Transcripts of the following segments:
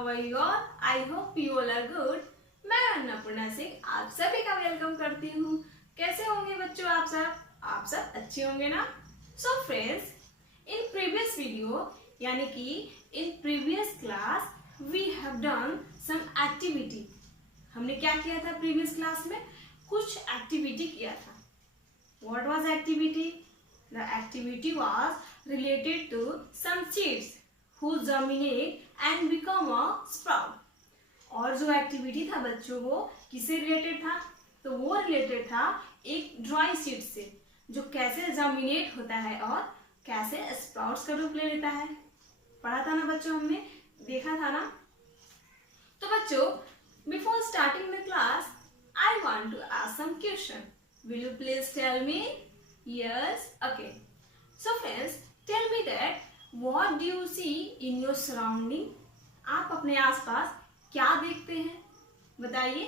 How are you all? I hope you all are good. मैं अन्नपूर्णा सिंह आप सभी का वेलकम करती हूँ। कैसे होंगे बच्चों आप सब? आप सब अच्छे होंगे ना? So friends, in previous video यानी कि in previous class we have done some activity. हमने क्या किया था प्रीवियस क्लास में? कुछ एक्टिविटी किया था। What was activity? The activity was related to some seeds who germinate and become a sprout. और जो एक्टिविटी था बच्चों वो किससे रिलेटेड था? तो वो रिलेटेड था एक ड्राई सीड से, जो कैसे जर्मिनेट होता है और कैसे स्प्राउट्स का रूप ले लेता है। पढ़ा था ना बच्चों, हमने देखा था ना। तो बच्चों, before starting the class I want to ask some question. Will you please tell me? Yes? Okay. So friends, tell me that what do you see in your surrounding? आप अपने आसपास क्या देखते हैं? बताइए।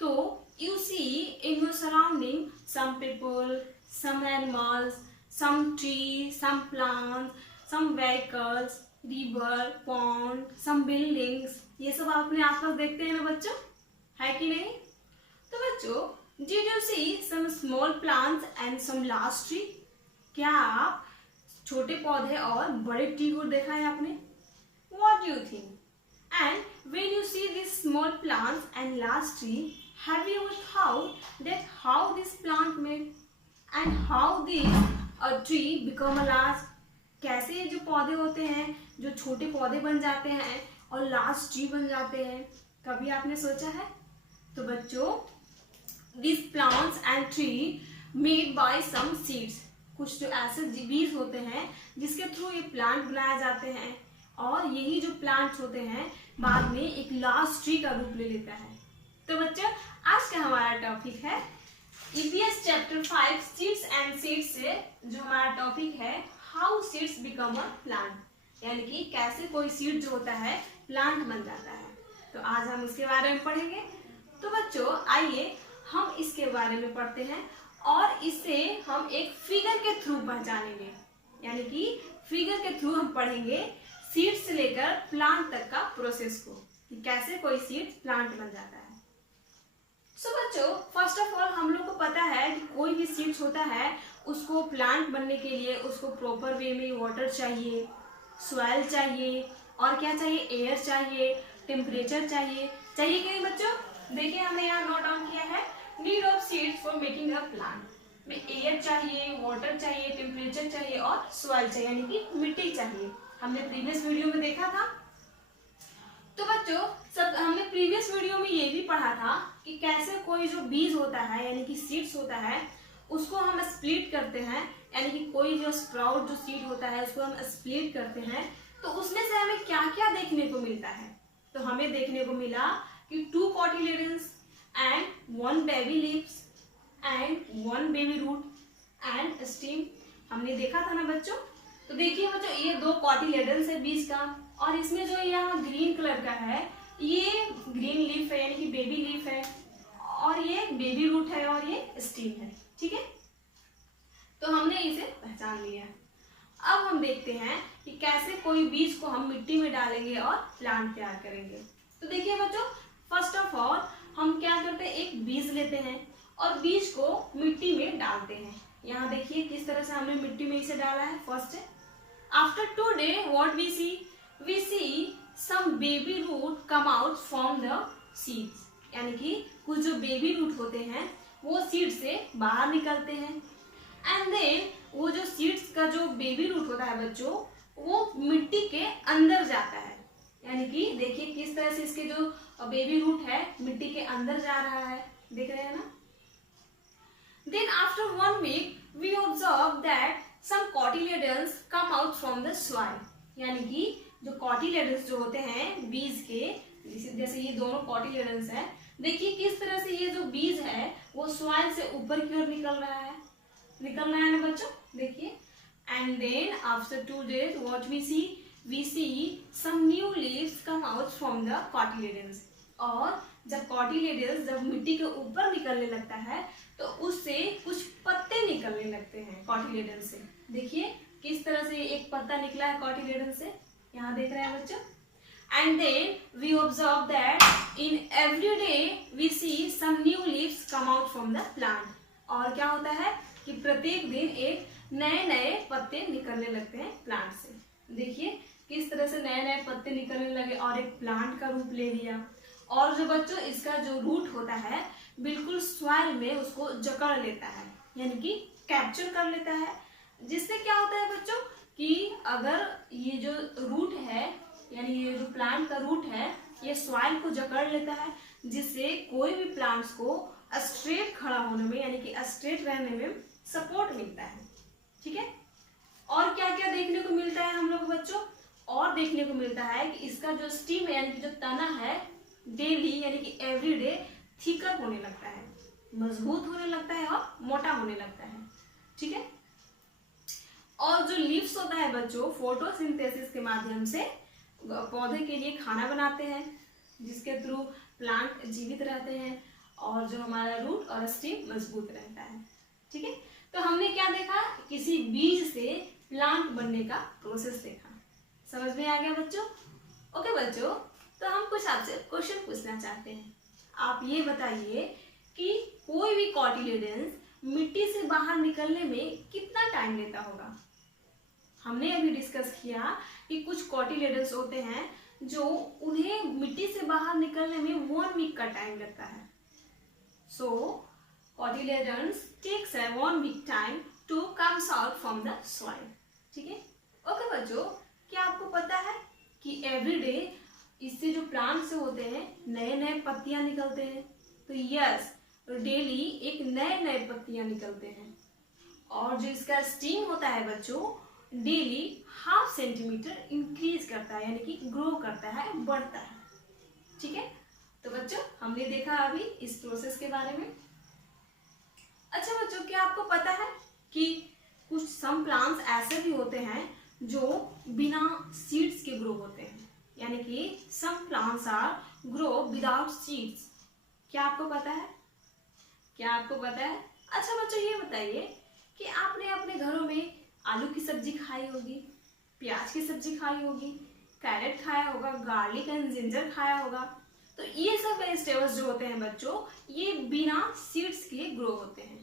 तो you see in your surrounding some people, some animals, some trees, some plants, some vehicles, river, pond, some buildings. ये सब आप अपने आसपास देखते हैं ना बच्चों, है कि नहीं? तो बच्चों, Did you see some small plants and some large tree? क्या आप छोटे पौधे और बड़े ट्री को देखा है आपने? What do you think? And when you see these small plants and large tree, have you ever thought that how this plant made and how this a tree become a large? कैसे ये जो पौधे होते हैं, जो छोटे पौधे बन जाते हैं और लार्ज ट्री बन जाते हैं, कभी आपने सोचा है? तो बच्चों, These plants and tree made by some seeds. कुछ जो ऐसे बीज होते हैं जिसके थ्रू ये प्लांट बनाए जाते हैं और यही जो प्लांट्स होते हैं बाद में एक लार्ज ट्री का रूप ले लेता है। तो बच्चों, आज का हमारा टॉपिक है EVS chapter 5 seeds and seeds से जो हमारा टॉपिक है how seeds become a plant, यानी कि कैसे कोई सीड जो होता है प्लांट बन जाता है। तो आज हम उसके बारे में पढ़ेंगे। तो बच्चों, आइए हम इसके बारे में पढ़ते हैं और इसे हम एक फिगर के थ्रू पहचानेंगे, यानी कि फिगर के थ्रू हम पढ़ेंगे सीड से लेकर प्लांट तक का प्रोसेस को, कि कैसे कोई सीड प्लांट बन जाता है। सो बच्चों, फर्स्ट ऑफ ऑल हम लोग को पता है कि कोई भी सीड्स होता है उसको प्लांट बनने के लिए उसको प्रॉपर वे में वाटर चाहिए, सॉइल चाहिए और क्या चाहिए? एयर चाहिए, टेम्परेचर चाहिए कि नहीं बच्चों? देखिए, हमने यहाँ नोट डाउन किया है need of seeds for making a plant में एयर चाहिए, वाटर चाहिए, टेम्परेचर चाहिए और सॉइल चाहिए, यानी कि मिट्टी चाहिए। हमने प्रीवियस वीडियो में देखा था। तो बच्चों, सब हमने प्रीवियस वीडियो में ये भी पढ़ा था कि कैसे कोई जो बीज होता है यानी कि सीड्स होता है उसको हम स्प्लिट करते हैं, यानी कि कोई जो स्प्राउट जो सीड होता है उसको हम स्प्लिट करते हैं। तो उसमें से हमें क्या क्या देखने को मिलता है? तो हमें देखने को मिला कि 2 cotyledons and 1 baby leaves and 1 baby root and stem. हमने देखा था ना बच्चों। तो देखिए बच्चों, ये 2 cotyledons है बीज का और इसमें जो यहाँ ग्रीन कलर का है ये ग्रीन लीफ है, यानी कि बेबी लीफ है, और ये बेबी रूट है और ये स्टेम है। ठीक है, तो हमने इसे पहचान लिया। अब हम देखते हैं कि कैसे कोई बीज को हम मिट्टी में डालेंगे और प्लांट तैयार करेंगे। तो देखिए बच्चों, फर्स्ट ऑफ ऑल हम क्या करते हैं, एक बीज लेते हैं और बीज को मिट्टी में डालते हैं। यहाँ देखिए किस तरह से हमने मिट्टी में इसे डाला है। फर्स्ट है, after 2 days what we see some baby root come out from the seeds, यानी कि कुछ जो बेबी रूट होते हैं वो सीड से बाहर निकलते हैं। एंड देन वो जो सीड्स का जो बेबी रूट होता है बच्चों वो मिट्टी के अंदर जाता है, यानी कि देखिए किस तरह से इसके जो बेबी रूट है मिट्टी के अंदर जा रहा है, देख रहे हैं ना। Then after 1 week we observe that some cotyledons come out from the soil, यानी कि जो cotyledons जो होते हैं बीज के, जैसे ये दोनों cotyledons है, देखिए किस तरह से ये जो बीज है वो सॉइल से ऊपर की ओर निकल रहा है ना बच्चों। देखिए, and then after 2 days what we see some new leaves come out from the cotyledons. और जब cotyledons जब मिट्टी के ऊपर निकलने लगता है तो उससे कुछ पत्ते निकलने लगते हैं cotyledons से। देखिए किस तरह से एक पत्ता निकला है cotyledons से, यहाँ देख रहे हैं बच्चों। and then we observe that in every day we see some new leaves come out from the plant. और क्या होता है कि प्रत्येक दिन एक नए नए पत्ते निकलने लगते हैं प्लांट से। देखिए किस तरह से नए नए पत्ते निकलने लगे और एक प्लांट का रूप ले लिया। और जो बच्चों इसका जो रूट होता है बिल्कुल सॉइल में उसको जकड़ लेता है, यानी कि कैप्चर कर लेता है, जिससे क्या होता है बच्चों कि अगर ये जो रूट है यानी ये जो प्लांट का रूट है ये सॉइल को जकड़ लेता है, जिससे कोई भी प्लांट्स को स्ट्रेट खड़ा होने में यानी कि स्ट्रेट रहने में सपोर्ट मिलता है। ठीक है, और क्या क्या देखने को मिलता है हम लोग बच्चों, और देखने को मिलता है कि इसका जो स्टीम है यानी कि जो तना है डेली यानी कि एवरीडे थिकर होने लगता है, मजबूत होने लगता है और मोटा होने लगता है। ठीक है, और जो लीव्स होता है बच्चों फोटोसिंथेसिस के माध्यम से पौधे के लिए खाना बनाते हैं, जिसके थ्रू प्लांट जीवित रहते हैं और जो हमारा रूट और स्टीम मजबूत रहता है। ठीक है, तो हमने क्या देखा, किसी बीज से प्लांट बनने का प्रोसेस देखा। समझ में आ गया बच्चों? ओके बच्चों, तो हम कुछ आपसे क्वेश्चन पूछना चाहते हैं। आप ये बताइए कि कोई भी कॉटिलेडन्स मिट्टी से बाहर निकलने में कितना टाइम लेता होगा। हमने अभी डिस्कस किया कि कुछ कॉटिलेडन्स होते हैं जो उन्हें मिट्टी से बाहर निकलने में 1 वीक का टाइम लगता है। सो cotyledons takes a 1 week time to comes out from the soil. ठीक है, ओके बच्चों, क्या आपको पता है कि एवरीडे इससे जो प्लांट से होते हैं नए नए पत्तियां निकलते हैं। तो यस, डेली एक नए नए पत्तियां निकलते हैं, और जो इसका स्टीम होता है बच्चों डेली 0.5 सेंटीमीटर इंक्रीज करता है, यानी कि ग्रो करता है, बढ़ता है। ठीक है, तो बच्चों हमने देखा अभी इस प्रोसेस के बारे में। अच्छा बच्चों, क्या आपको पता है कि कुछ सम प्लांट्स ऐसे भी होते हैं जो बिना सीड्स के ग्रो होते हैं, यानी कि some plants are grow without seeds. क्या आपको पता है? क्या आपको पता है? अच्छा बच्चों, ये बताइए कि आपने अपने घरों में आलू की सब्जी खाई होगी, प्याज की सब्जी खाई होगी, कैरेट खाया होगा, गार्लिक एंड जिंजर खाया होगा। तो ये सब वेजिटेबल्स जो होते हैं बच्चों ये बिना सीड्स के ग्रो होते हैं।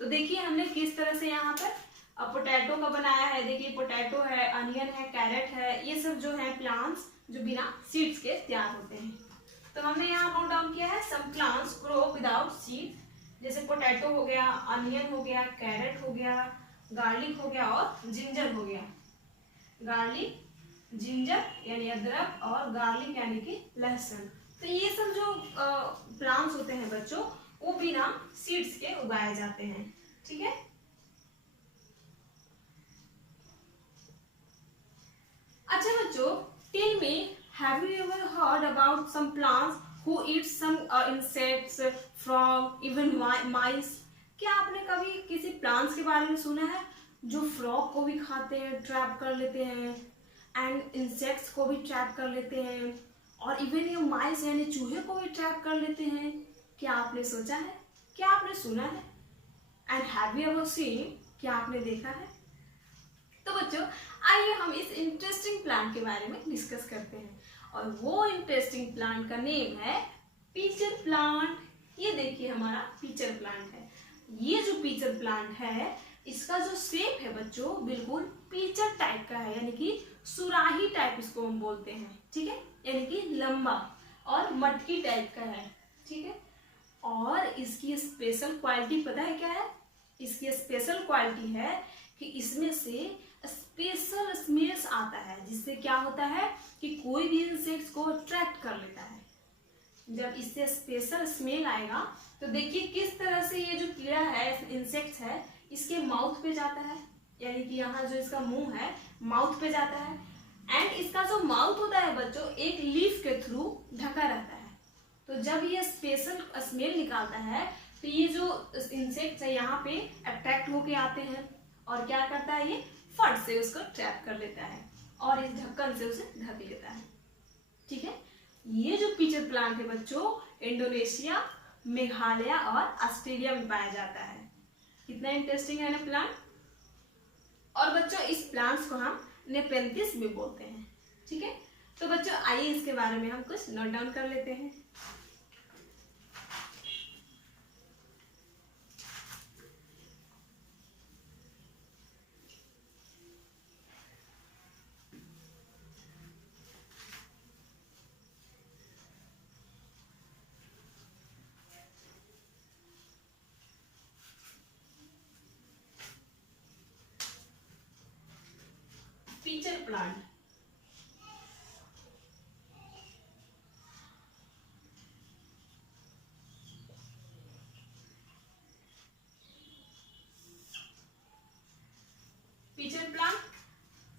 तो देखिए हमने किस तरह से यहाँ पर पोटैटो का बनाया है। देखिए पोटैटो है, अनियन है, कैरेट है, ये सब जो है प्लांट्स जो बिना सीड्स के तैयार होते हैं। तो हमने यहाँ नोट डाउन किया है some plants grow without seed, जैसे पोटैटो हो गया, अनियन हो गया, कैरेट हो गया, गार्लिक हो गया और जिंजर हो गया। गार्लिक, जिंजर यानी अदरक और गार्लिक यानी कि लहसुन। तो ये सब जो प्लांट्स होते हैं बच्चों वो बिना सीड्स के उगाए जाते हैं। ठीक है, अच्छा बच्चों, tell me, have you ever heard about some plants who eat some insects, frog, even mice? क्या आपने कभी किसी प्लांट्स के बारे में सुना है जो फ्रॉग को भी खाते हैं, ट्रैप कर लेते हैं, एंड इंसेक्ट्स को भी ट्रैप कर लेते हैं, और इवन ये माइस यानी चूहे को भी ट्रैप कर लेते हैं? क्या आपने सोचा है? क्या आपने सुना है? And have you ever seen? क्या आपने देखा है? तो बच्चों आइए हम इस इंटरेस्टिंग प्लांट के बारे में डिस्कस करते हैं, और वो इंटरेस्टिंग प्लांट का नेम है पीचर प्लांट। ये देखिए हमारा पीचर प्लांट है। ये जो पीचर प्लांट है इसका जो शेप है बच्चों बिल्कुल पीचर टाइप का है, यानी कि सुराही टाइप इसको हम बोलते हैं। ठीक है, यानी कि लंबा और मटकी टाइप का है। ठीक है, और इसकी स्पेशल क्वालिटी पता है क्या है? इसकी स्पेशल क्वालिटी है कि इसमें से स्पेशल स्मेल्स आता है, जिससे क्या होता है कि कोई भी इंसेक्ट्स को अट्रैक्ट कर लेता है। जब इससे स्पेशल स्मेल आएगा तो देखिए किस तरह से ये जो कीड़ा है, इंसेक्ट्स है, इसके माउथ पे जाता है, यानी कि यहाँ जो इसका मुंह है माउथ पे जाता है, एंड इसका जो माउथ होता है बच्चों एक लीफ के थ्रू ढका रहता है। तो जब ये स्पेशल स्मेल निकालता है तो ये जो इंसेक्ट्स है यहाँ पे अट्रैक्ट होके आते हैं, और क्या करता है ये फट से उसको ट्रैप कर लेता है और इस ढक्कन से उसे ढक लेता है। ठीक है, ये जो पीचर प्लांट है बच्चों इंडोनेशिया, मेघालय और ऑस्ट्रेलिया में पाया जाता है। कितना इंटरेस्टिंग है ना प्लांट। और बच्चों इस प्लांट्स को हम नेपेंथिस भी बोलते हैं। ठीक है, तो बच्चों आइए इसके बारे में हम कुछ नोट डाउन कर लेते हैं। पिचर प्लांट, पिचर प्लांट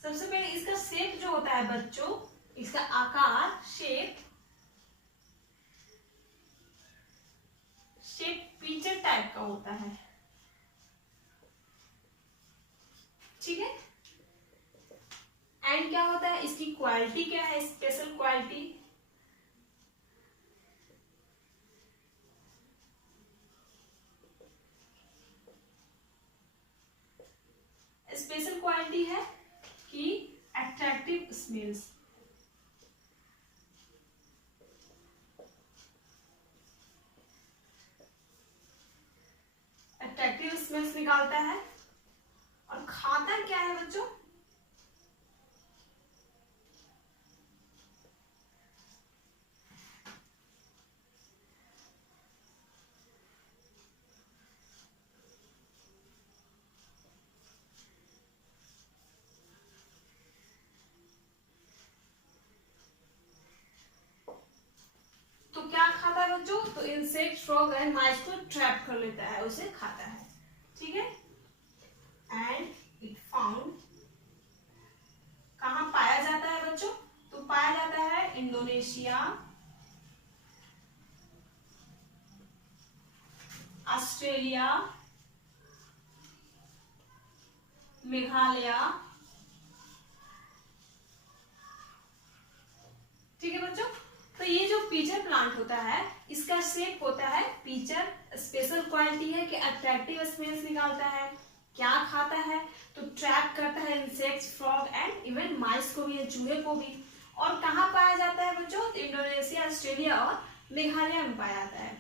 सबसे पहले इसका शेप जो होता है बच्चों, इसका आकार शेप पिचर टाइप का होता है, ठीक है। एंड क्या होता है, इसकी क्वालिटी क्या है, स्पेशल क्वालिटी, स्पेशल क्वालिटी है कि अट्रैक्टिव स्मेल्स, अट्रैक्टिव स्मेल्स निकालता है। और खाता क्या है बच्चों, तो क्या खाता है बच्चों, तो इंसेक्ट, फ्रॉग एंड माइस को ट्रैप कर लेता है, उसे खाता है, ठीक है। एंड इट फाउंड, कहाँ पाया जाता है बच्चों, तो पाया जाता है इंडोनेशिया, ऑस्ट्रेलिया, मेघालय, ठीक है बच्चों। तो ये जो पिचर प्लांट होता है इसका शेप होता है पिचर, स्पेशल क्वालिटी है कि अट्रैक्टिव स्मेल्स निकालता है, क्या खाता है, तो ट्रैप करता है इंसेक्ट्स, फ्रॉग एंड इवन माइस को भी, चूहे को भी। और कहाँ पाया जाता है बच्चों, इंडोनेशिया, ऑस्ट्रेलिया और मेघालय में पाया जाता है।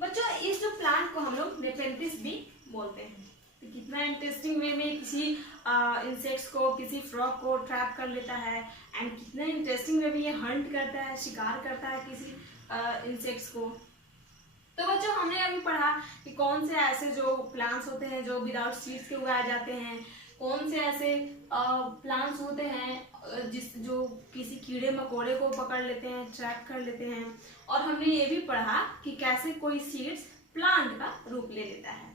बच्चों इस जो प्लांट को हम लोग नेपेंथिस भी बोलते हैं। तो कितना इंटरेस्टिंग वे में किसी इंसेक्ट्स को, किसी फ्रॉग को ट्रैप कर लेता है, एंड कितना इंटरेस्टिंग वे में ये हंट करता है, शिकार करता है किसी इंसेक्ट्स को। तो बच्चों हमने अभी पढ़ा कि कौन से ऐसे जो प्लांट्स होते हैं जो विदाउट सीड्स के उगाए जाते हैं, कौन से ऐसे प्लांट्स होते हैं जो किसी कीड़े मकोड़े को पकड़ लेते हैं, ट्रैप कर लेते हैं। और हमने ये भी पढ़ा कि कैसे कोई सीड्स प्लांट का रूप ले लेता है,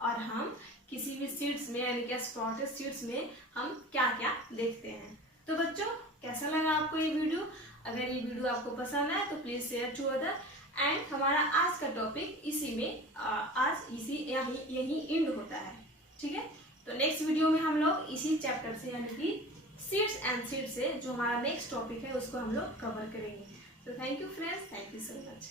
और हम किसी भी सीड्स में यानी कि स्प्रॉटेड सीड्स में हम क्या क्या देखते हैं। तो बच्चों कैसा लगा आपको ये वीडियो, अगर ये वीडियो आपको पसंद आए तो please share to other. And हमारा आज का टॉपिक इसी में आज इसी यही एंड होता है, ठीक है। तो नेक्स्ट वीडियो में हम लोग इसी चैप्टर से यानी कि सीड्स एंड सीड्स से जो हमारा नेक्स्ट टॉपिक है उसको हम लोग कवर करेंगे। तो thank you friends, thank you so much.